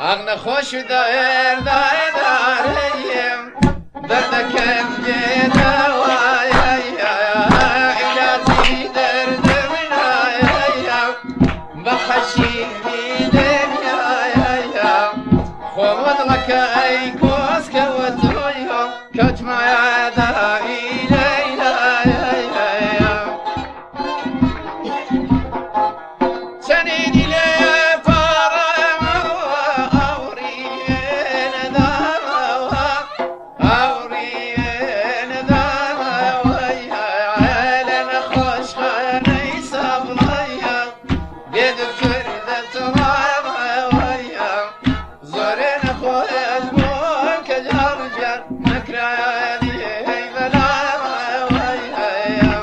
Ağna hoş dair daireyim derdekem gedavaya ilazi derdim ya bakhaşi ya خود لك أي كوس كوتويو كوت ما يدا إلى سنين إلى فرم أورين ذا ويا لنا خوش خاني صبريا قد فردت رابع ويا زورين خويا زبون كجرجر مكرادي بلا ويا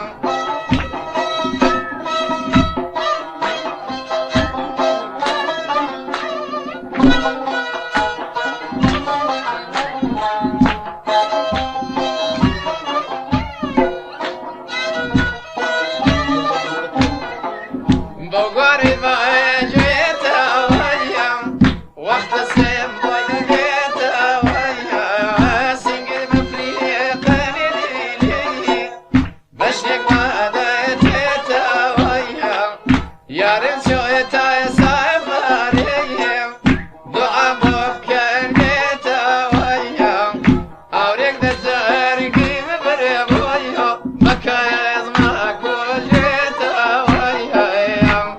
بوغاري باجيتا ويا وقت السيم ضيقيتا ويا سنجل مفريقا ليلي بشنك ما دايتيتا ويا يا رنسويتا يا سافاري دعا بوكان بيتا ويا أوريك دا زارقي مبرم ويا مكايز ما كل جيتا ويا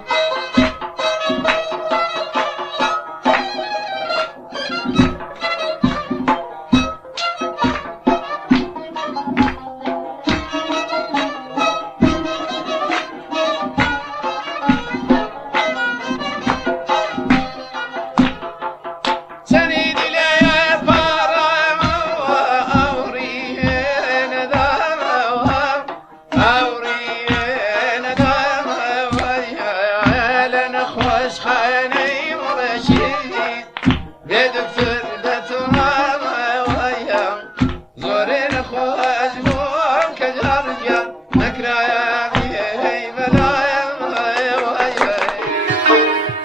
سني دلي فرم أورين دام ويا لنا خوش خاني مرشيد بيد فردة ويا زورين خوش بون كجرجر نكرايا بلا ويا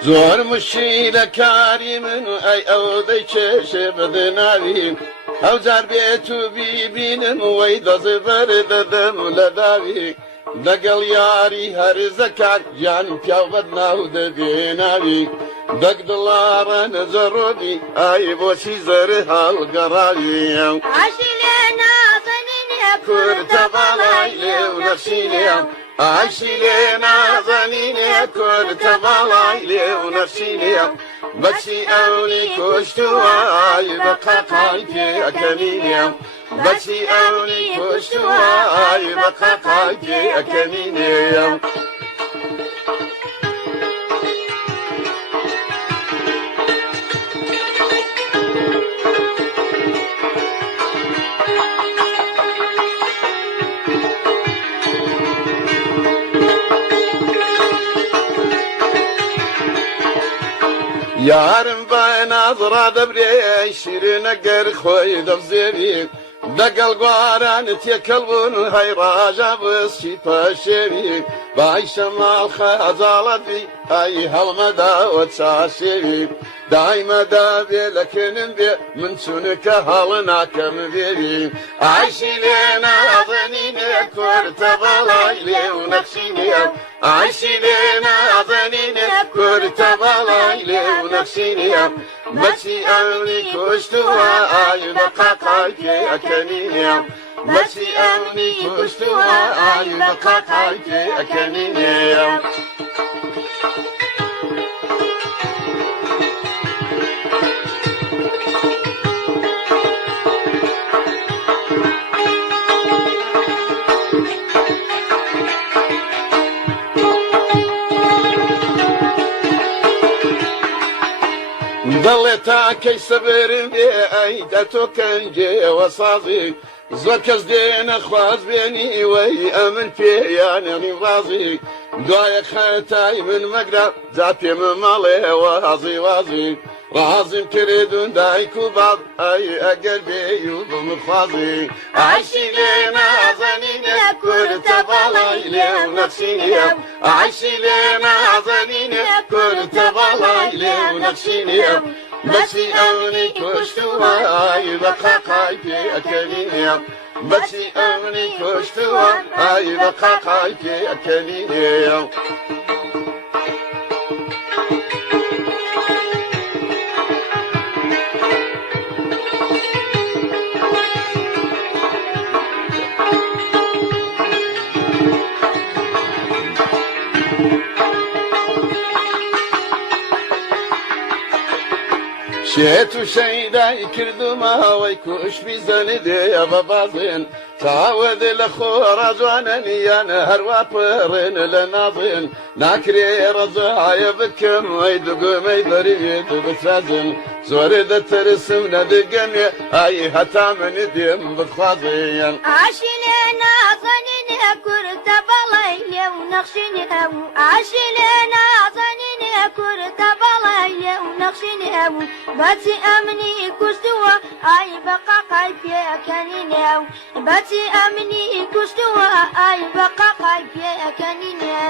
زور مشيلة كريم أي أو ذي شيب ذنابي أو زار بيتو بيبين ويدا زبر ذم لدابي دقل ياري هر زكاة جان بيو بدنا ودبينابي دق دولار نزرودي أي بوشي زرها القرابي عشلنا ظنيني كرت بالاي ونفسيني عشلنا ظنيني كرت بالاي ونفسيني بكسي أولي كشتواي بقى قلبي أكنيني بكسي أولي كشتواي بقى قلبي أكنيني يارم بنظرة دبري شيرين قر خوي دبزيبي دقل قواران تيكلبون هاي راجع بسي باشيبي باي شمال خازالة بي هاي هالمدى وتساشيبي دايما دابي لكن بي من سنك هالنا كم بيبي عايشي لنا ظنيني كورت بالايلي ونفسيني عايشي لنا ظنيني كورت بالايلي ونفسيني بسي أولي كشتوا آي بقى قلبي أكنيني بسي أولي كشتوا آي بقى قلبي أكنيني ضليتا كي سبر بي ايدتو كنجي وصازي زور كز دين اخواز بيني وي امن في يعني رازي دوای خەتای من مەگرە جا پێمە ماڵێ وازی ڕازم کردون دایک و باب ئەی ئەگەر بێ و بمخوازی عاشی لێ نازەنینە کورتە باڵای لێو نەخشینە عاشی لێ نازەنینە کورتە باڵای لێو نەخشینە بەچی ئەونی کوشتووە ئای بە قاقای پێ ئەکەنینە بەچی ئەونی کوشتووە ئای بە قاقای پێ ئەکەنینە شێت و شەیدای کردومەوەی کوشمی زەنی دێ بە بازێن تاوەدە لە خۆڕە جوانن یانە هەروە پڕێن لە نازێن ناکرێ ڕەزایە بکەم ئەی دوگومەی بەریێت بسازن زۆرە دەترسم نەدەگەمێ ئای هەتا منی دێم بخوازێن عاشی لێ نازەنینە کورتە باڵای لێو نەخشینە عاشی لێ نازەنینە کورتە باڵای لێو نەخشینە بەچی ئەمنی کوشتووە ئای بە قاقای پێەکەنینە بەچی ئەمنی کوشتووە ئای بە قاقای پێەکەنینە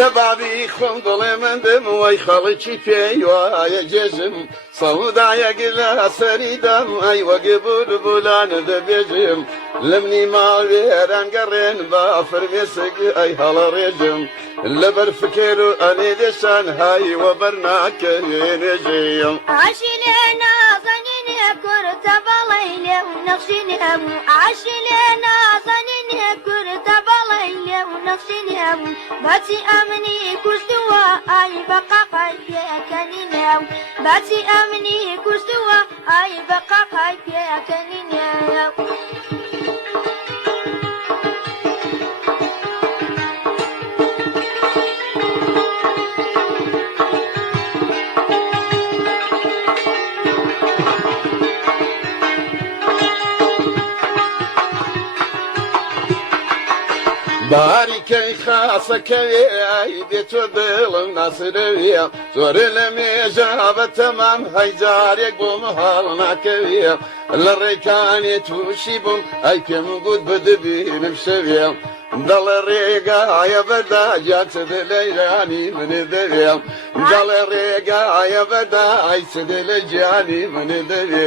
لە بابی خۆم دڵێ من بم وەی خەڵکی پێی وایە جێژم سەودایەک لە سەریدەم ئەی وەگە بولانە دەبێژم لەمنی ماوێران گەڕێن بە فەرمێسک ئەی هەڵە ڕێژم لەبەر فکر و ئەنێ دێشان هایوە بەرناکەێنێژێم عاشی لێ نازەنینە کورتە باڵای لێو نەخشینە عاشی لێ نازەنینە کورتە باڵای لێو نەخشینە بەچی ئەمنی کوشتووە ئای بە قاقای پێەکەنینە بەچی ئەمنی کوشتووە ئای بە قاقای پێەکەنینە باریکەی خاسەکەوێ ئای بێتۆ دڵم ناسرەویە زۆرە لە مێژە بە تەمام هەیجارێک بۆم هەڵ ناکەویە لە ڕێکانێ تووشی بووم ئەی پێم گوت بدبینم شەوێ دەڵێ ڕێگایە بەردا جاچە لەیرانی منێ دەوێ دەڵێ ڕێگایە بەردا ئای چدە لە گیانی منێ دەوێ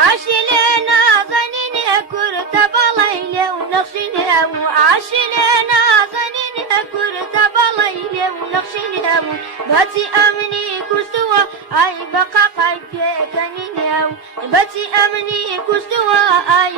عاشی لێ نازەنینە کورتە باڵای لێو نەخشینە عاشی لێ نازەنینە کورتە باڵای لێو نەخشینە بەچی ئەمنی کوشتووە ئای بە قاقای پێەکەنینە بەچی ئەمنی کوشتووە ئای